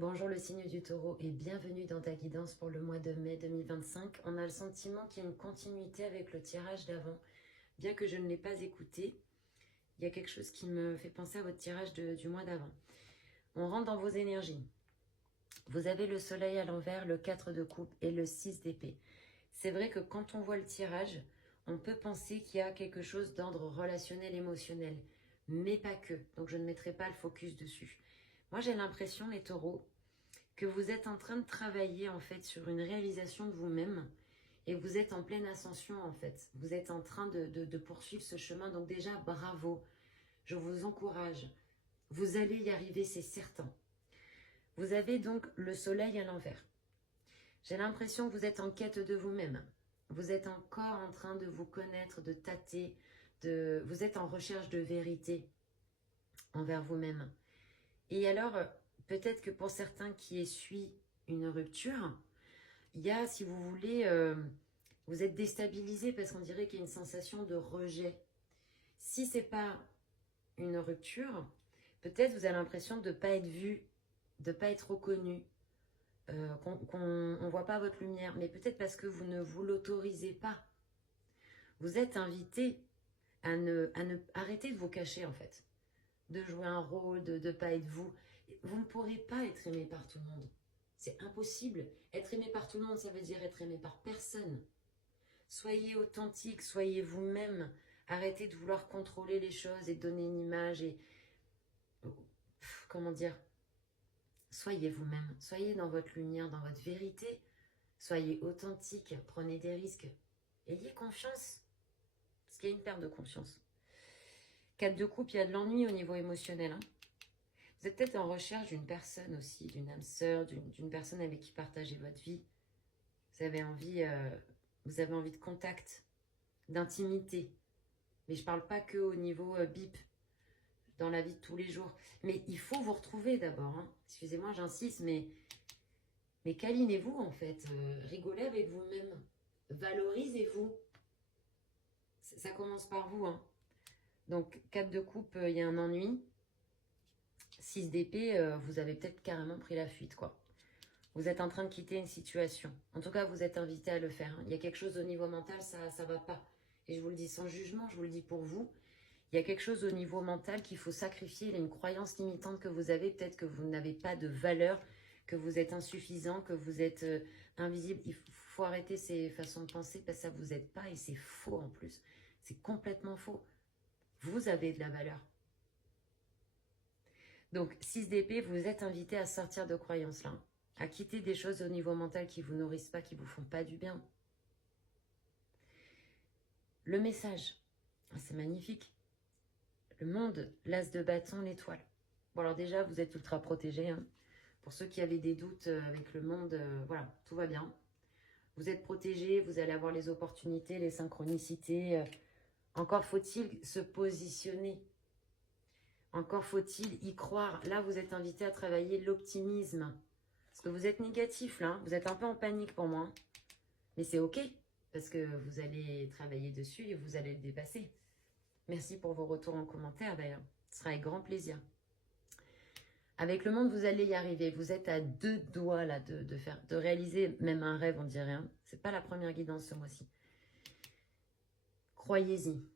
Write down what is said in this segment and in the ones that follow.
Bonjour le signe du taureau et bienvenue dans ta guidance pour le mois de mai 2025. On a le sentiment qu'il y a une continuité avec le tirage d'avant. Bien que je ne l'ai pas écouté, il y a quelque chose qui me fait penser à votre tirage du mois d'avant. On rentre dans vos énergies. Vous avez le soleil à l'envers, le 4 de coupe et le 6 d'épée. C'est vrai que quand on voit le tirage, on peut penser qu'il y a quelque chose d'ordre relationnel, émotionnel, mais pas que. Donc je ne mettrai pas le focus dessus. Moi j'ai l'impression, les taureaux, que vous êtes en train de travailler en fait sur une réalisation de vous-même et vous êtes en pleine ascension en fait. Vous êtes en train de poursuivre ce chemin. Donc déjà, bravo. Je vous encourage. Vous allez y arriver, c'est certain. Vous avez donc le soleil à l'envers. J'ai l'impression que vous êtes en quête de vous-même. Vous êtes encore en train de vous connaître, de tâter, vous êtes en recherche de vérité envers vous-même. Et alors, peut-être que pour certains qui essuient une rupture, il y a, si vous voulez, vous êtes déstabilisé parce qu'on dirait qu'il y a une sensation de rejet. Si ce n'est pas une rupture, peut-être vous avez l'impression de ne pas être vu, de ne pas être reconnu, qu'on ne voit pas votre lumière, mais peut-être parce que vous ne vous l'autorisez pas. Vous êtes invité à ne arrêter de vous cacher en fait, de jouer un rôle, de ne pas être vous. Vous ne pourrez pas être aimé par tout le monde. C'est impossible. Être aimé par tout le monde, ça veut dire être aimé par personne. Soyez authentique, soyez vous-même. Arrêtez de vouloir contrôler les choses et donner une image et... Comment dire? Soyez vous-même. Soyez dans votre lumière, dans votre vérité. Soyez authentique. Prenez des risques. Ayez confiance. Parce qu'il y a une perte de confiance. 4 de coupe, il y a de l'ennui au niveau émotionnel. Vous êtes peut-être en recherche d'une personne aussi, d'une âme sœur, d'une personne avec qui partager votre vie. Vous avez envie de contact, d'intimité. Mais je ne parle pas que au niveau bip, dans la vie de tous les jours. Mais il faut vous retrouver d'abord. Hein. Excusez-moi, j'insiste, mais câlinez-vous en fait. Rigolez avec vous-même. Valorisez-vous. Ça commence par vous. Hein. Donc, 4 de coupe, il y a un ennui. 6 d'épée, vous avez peut-être carrément pris la fuite, quoi. Vous êtes en train de quitter une situation. En tout cas, vous êtes invité à le faire. Hein. Il y a quelque chose au niveau mental, ça ne va pas. Et je vous le dis sans jugement, je vous le dis pour vous. Il y a quelque chose au niveau mental qu'il faut sacrifier. Il y a une croyance limitante que vous avez. Peut-être que vous n'avez pas de valeur, que vous êtes insuffisant, que vous êtes invisible. Il faut arrêter ces façons de penser parce que ça ne vous aide pas et c'est faux en plus. C'est complètement faux. Vous avez de la valeur. Donc, 6 d'épée, vous êtes invité à sortir de croyances-là, à quitter des choses au niveau mental qui ne vous nourrissent pas, qui ne vous font pas du bien. Le message, c'est magnifique. Le monde, l'as de bâton, l'étoile. Bon, alors déjà, vous êtes ultra protégés. Hein. Pour ceux qui avaient des doutes avec le monde, voilà, tout va bien. Vous êtes protégés, vous allez avoir les opportunités, les synchronicités. Encore faut-il se positionner. Encore faut-il y croire. Là, vous êtes invité à travailler l'optimisme. Parce que vous êtes négatif, là. Vous êtes un peu en panique pour moi. Mais c'est OK. Parce que vous allez travailler dessus et vous allez le dépasser. Merci pour vos retours en commentaire, d'ailleurs. Ce sera avec grand plaisir. Avec le monde, vous allez y arriver. Vous êtes à 2 doigts, là, de réaliser même un rêve, on dirait. Hein. Ce n'est pas la première guidance ce mois-ci. Croyez-y.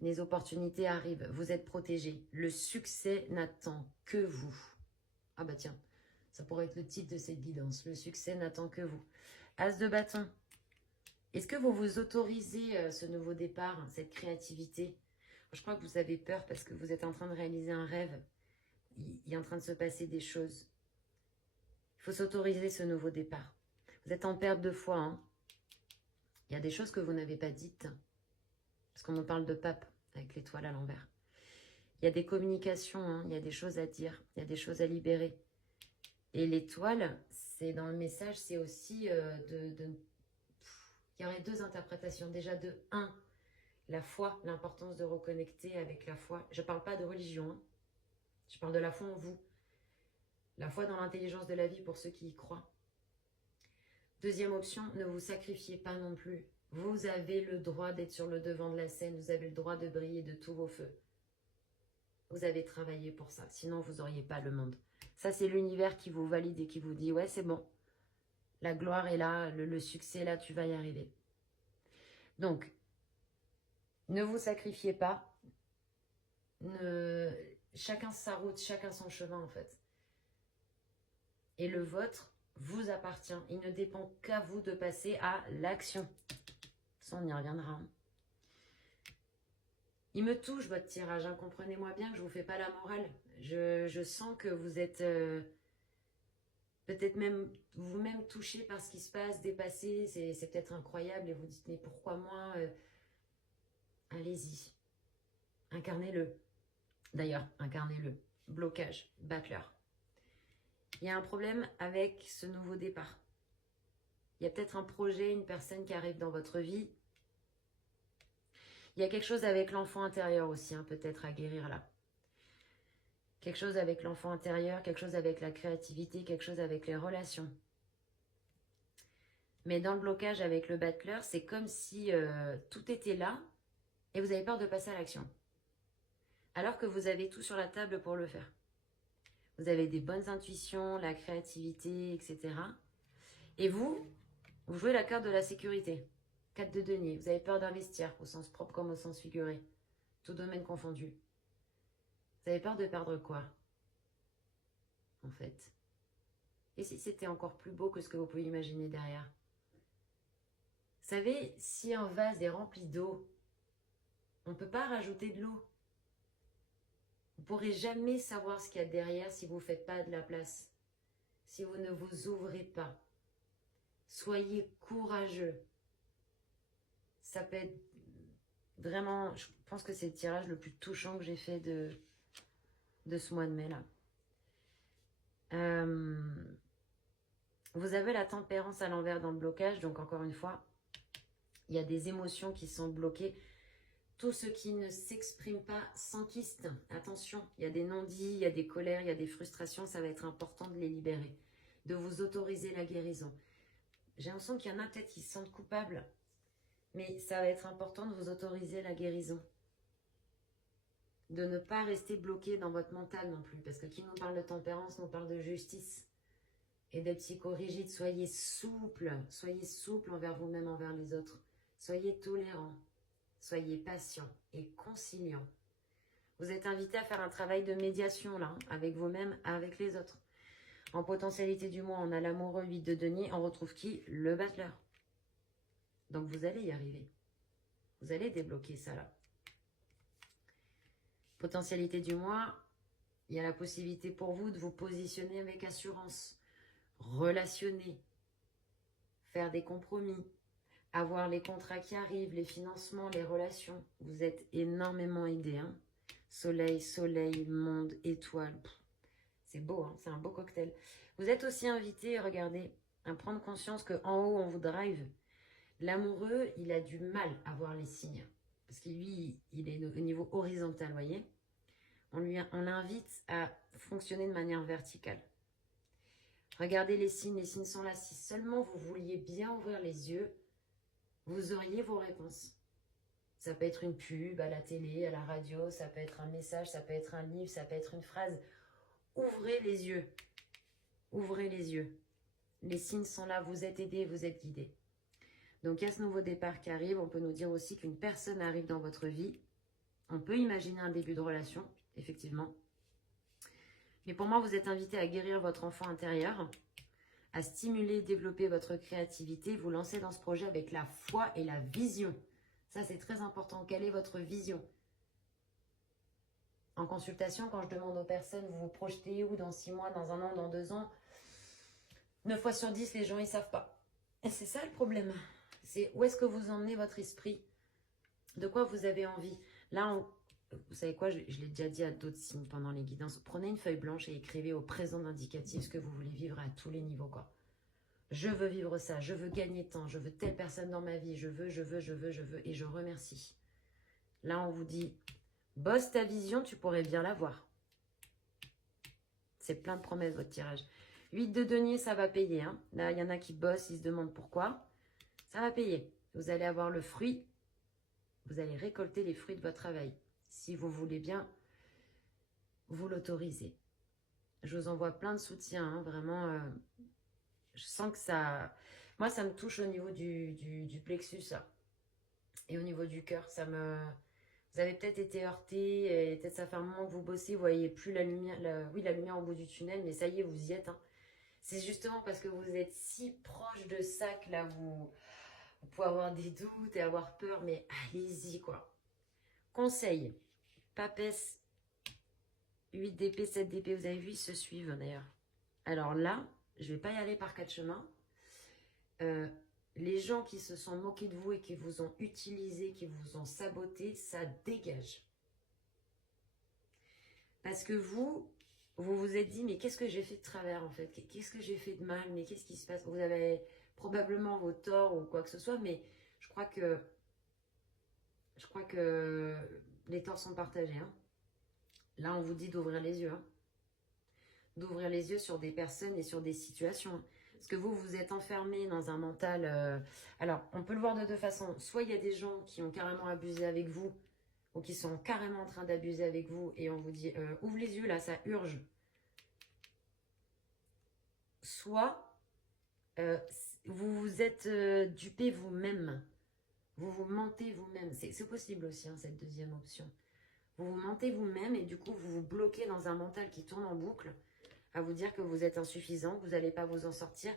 Les opportunités arrivent, vous êtes protégés. Le succès n'attend que vous. Ah bah tiens, ça pourrait être le titre de cette guidance. Le succès n'attend que vous. As de bâton. Est-ce que vous vous autorisez ce nouveau départ, cette créativité? Je crois que vous avez peur parce que vous êtes en train de réaliser un rêve. Il est en train de se passer des choses. Il faut s'autoriser ce nouveau départ. Vous êtes en perte de foi. Hein. Il y a des choses que vous n'avez pas dites. Parce qu'on en parle de pape avec l'étoile à l'envers. Il y a des communications, hein, il y a des choses à dire, il y a des choses à libérer. Et l'étoile, c'est dans le message, c'est aussi il y aurait 2 interprétations. Déjà de 1, la foi, l'importance de reconnecter avec la foi. Je ne parle pas de religion, hein. Je parle de la foi en vous. La foi dans l'intelligence de la vie pour ceux qui y croient. Deuxième option, ne vous sacrifiez pas non plus. Vous avez le droit d'être sur le devant de la scène. Vous avez le droit de briller de tous vos feux. Vous avez travaillé pour ça. Sinon, vous n'auriez pas le monde. Ça, c'est l'univers qui vous valide et qui vous dit, ouais, c'est bon. La gloire est là, le succès est là, tu vas y arriver. Donc, ne vous sacrifiez pas. Chacun sa route, chacun son chemin, en fait. Et le vôtre vous appartient. Il ne dépend qu'à vous de passer à l'action. Ça, on y reviendra. Hein. Il me touche, votre tirage. Hein. Comprenez-moi bien que je ne vous fais pas la morale. Je sens que vous êtes peut-être même vous-même touché par ce qui se passe, dépassé. C'est peut-être incroyable et vous dites, mais pourquoi moi Allez-y. Incarnez-le. D'ailleurs, incarnez-le. Blocage, bâcleur. Il y a un problème avec ce nouveau départ. Il y a peut-être un projet, une personne qui arrive dans votre vie. Il y a quelque chose avec l'enfant intérieur aussi, hein, peut-être à guérir là. Quelque chose avec l'enfant intérieur, quelque chose avec la créativité, quelque chose avec les relations. Mais dans le blocage avec le bâcleur, c'est comme si tout était là et vous avez peur de passer à l'action. Alors que vous avez tout sur la table pour le faire. Vous avez des bonnes intuitions, la créativité, etc. Et vous jouez la carte de la sécurité. 4 de denier. Vous avez peur d'investir, au sens propre comme au sens figuré. Tout domaine confondu. Vous avez peur de perdre quoi, en fait? Et si c'était encore plus beau que ce que vous pouvez imaginer derrière? Vous savez, si un vase est rempli d'eau, on ne peut pas rajouter de l'eau. Vous ne pourrez jamais savoir ce qu'il y a derrière si vous ne faites pas de la place. Si vous ne vous ouvrez pas. Soyez courageux. Ça peut être vraiment, je pense que c'est le tirage le plus touchant que j'ai fait de ce mois de mai là. Vous avez la tempérance à l'envers dans le blocage, donc encore une fois, il y a des émotions qui sont bloquées. Tout ce qui ne s'exprime pas s'enquiste. Attention, il y a des non-dits, il y a des colères, il y a des frustrations, ça va être important de les libérer, de vous autoriser la guérison. J'ai l'impression qu'il y en a peut-être qui se sentent coupables, mais ça va être important de vous autoriser la guérison. De ne pas rester bloqué dans votre mental non plus, parce que qui nous parle de tempérance nous parle de justice et d'être psychorigide. Soyez souple envers vous-même, envers les autres. Soyez tolérant, soyez patient et conciliant. Vous êtes invité à faire un travail de médiation là, avec vous-même, avec les autres. En potentialité du mois, on a l'amoureux 8 de denier, on retrouve qui? Le bâcleur. Donc vous allez y arriver. Vous allez débloquer ça là. Potentialité du mois, il y a la possibilité pour vous de vous positionner avec assurance, relationner, faire des compromis, avoir les contrats qui arrivent, les financements, les relations. Vous êtes énormément aidé. Hein. Soleil, monde, étoile. C'est beau, hein, c'est un beau cocktail. Vous êtes aussi invité, regardez, à prendre conscience qu'en haut, on vous drive. L'amoureux, il a du mal à voir les signes. Parce que lui, il est au niveau horizontal, vous voyez. On l'invite à fonctionner de manière verticale. Regardez les signes sont là. Si seulement vous vouliez bien ouvrir les yeux, vous auriez vos réponses. Ça peut être une pub à la télé, à la radio, ça peut être un message, ça peut être un livre, ça peut être une phrase. Ouvrez les yeux. Ouvrez les yeux. Les signes sont là, vous êtes aidés, vous êtes guidés. Donc, il y a ce nouveau départ qui arrive. On peut nous dire aussi qu'une personne arrive dans votre vie. On peut imaginer un début de relation, effectivement. Mais pour moi, vous êtes invité à guérir votre enfant intérieur, à stimuler, développer votre créativité, vous lancer dans ce projet avec la foi et la vision. Ça, c'est très important. Quelle est votre vision? En consultation, quand je demande aux personnes, vous vous projetez où dans 6 mois, dans 1 an, dans 2 ans, 9 fois sur 10, les gens, ils ne savent pas. Et c'est ça le problème. C'est où est-ce que vous emmenez votre esprit? De quoi vous avez envie? Là, vous savez quoi, je l'ai déjà dit à d'autres signes pendant les guidances. Prenez une feuille blanche et écrivez au présent d'indicatif ce que vous voulez vivre à tous les niveaux, quoi. Je veux vivre ça, je veux gagner tant, je veux telle personne dans ma vie, je veux, et je remercie. Là, on vous dit, bosse ta vision, tu pourrais bien l'avoir. C'est plein de promesses, votre tirage. 8 de denier, ça va payer. Hein. Là, il y en a qui bossent, ils se demandent pourquoi. Ça va payer. Vous allez avoir le fruit. Vous allez récolter les fruits de votre travail. Si vous voulez bien vous l'autoriser. Je vous envoie plein de soutien, hein, vraiment. Je sens que ça... Moi, ça me touche au niveau du plexus, là. Et au niveau du cœur, ça me... Vous avez peut-être été heurté, et peut-être ça fait un moment que vous bossez, vous voyez plus la lumière, oui, la lumière au bout du tunnel, mais ça y est, vous y êtes, hein. C'est justement parce que vous êtes si proche de ça que là, vous pouvez avoir des doutes et avoir peur, mais allez-y, quoi. Conseil, papesse, 8 d'épée, 7 d'épée, vous avez vu, ils se suivent d'ailleurs. Alors là, je vais pas y aller par quatre chemins. Les gens qui se sont moqués de vous et qui vous ont utilisé, qui vous ont saboté, ça dégage. Parce que vous vous êtes dit, mais qu'est-ce que j'ai fait de travers en fait? Qu'est-ce que j'ai fait de mal? Mais qu'est-ce qui se passe? Vous avez probablement vos torts ou quoi que ce soit, mais je crois que les torts sont partagés, hein. Là, on vous dit d'ouvrir les yeux, hein. D'ouvrir les yeux sur des personnes et sur des situations. Parce que vous, vous êtes enfermé dans un mental... Alors, on peut le voir de deux façons. Soit il y a des gens qui ont carrément abusé avec vous, ou qui sont carrément en train d'abuser avec vous, et on vous dit, ouvre les yeux, là, ça urge. Soit, vous vous êtes dupé vous-même. Vous vous mentez vous-même. C'est possible aussi, hein, cette deuxième option. Vous vous mentez vous-même, et du coup, vous vous bloquez dans un mental qui tourne en boucle, à vous dire que vous êtes insuffisant, que vous n'allez pas vous en sortir.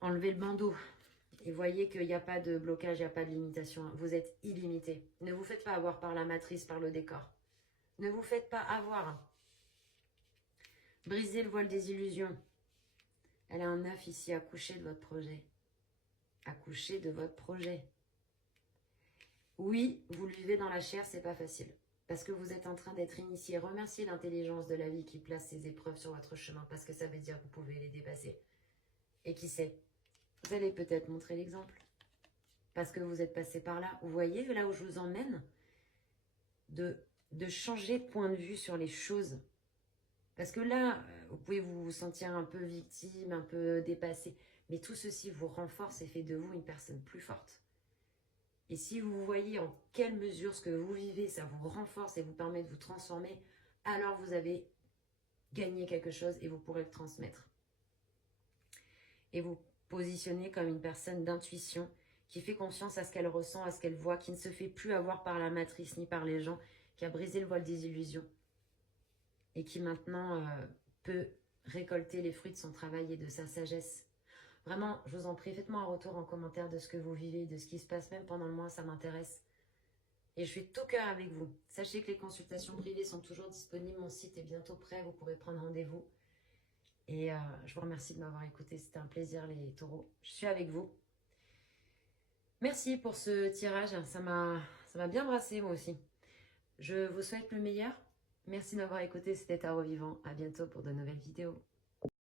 Enlevez le bandeau et voyez qu'il n'y a pas de blocage, il n'y a pas de limitation. Vous êtes illimité. Ne vous faites pas avoir par la matrice, par le décor. Ne vous faites pas avoir. Brisez le voile des illusions. Elle a un 9 ici, accoucher de votre projet. Accoucher de votre projet. Oui, vous le vivez dans la chair, c'est pas facile. Parce que vous êtes en train d'être initié. Remerciez l'intelligence de la vie qui place ces épreuves sur votre chemin, parce que ça veut dire que vous pouvez les dépasser. Et qui sait, vous allez peut-être montrer l'exemple. Parce que vous êtes passé par là. Vous voyez là où je vous emmène, de changer de point de vue sur les choses. Parce que là, vous pouvez vous sentir un peu victime, un peu dépassé. Mais tout ceci vous renforce et fait de vous une personne plus forte. Et si vous voyez en quelle mesure ce que vous vivez, ça vous renforce et vous permet de vous transformer, alors vous avez gagné quelque chose et vous pourrez le transmettre. Et vous positionnez comme une personne d'intuition qui fait confiance à ce qu'elle ressent, à ce qu'elle voit, qui ne se fait plus avoir par la matrice ni par les gens, qui a brisé le voile des illusions et qui maintenant peut récolter les fruits de son travail et de sa sagesse. Vraiment, je vous en prie, faites-moi un retour en commentaire de ce que vous vivez, de ce qui se passe même pendant le mois, ça m'intéresse. Et je suis tout cœur avec vous. Sachez que les consultations privées sont toujours disponibles, mon site est bientôt prêt, vous pourrez prendre rendez-vous. Et je vous remercie de m'avoir écouté, c'était un plaisir les taureaux. Je suis avec vous. Merci pour ce tirage, ça m'a bien brassé moi aussi. Je vous souhaite le meilleur. Merci de m'avoir écouté, c'était Tarot Vivant. À bientôt pour de nouvelles vidéos.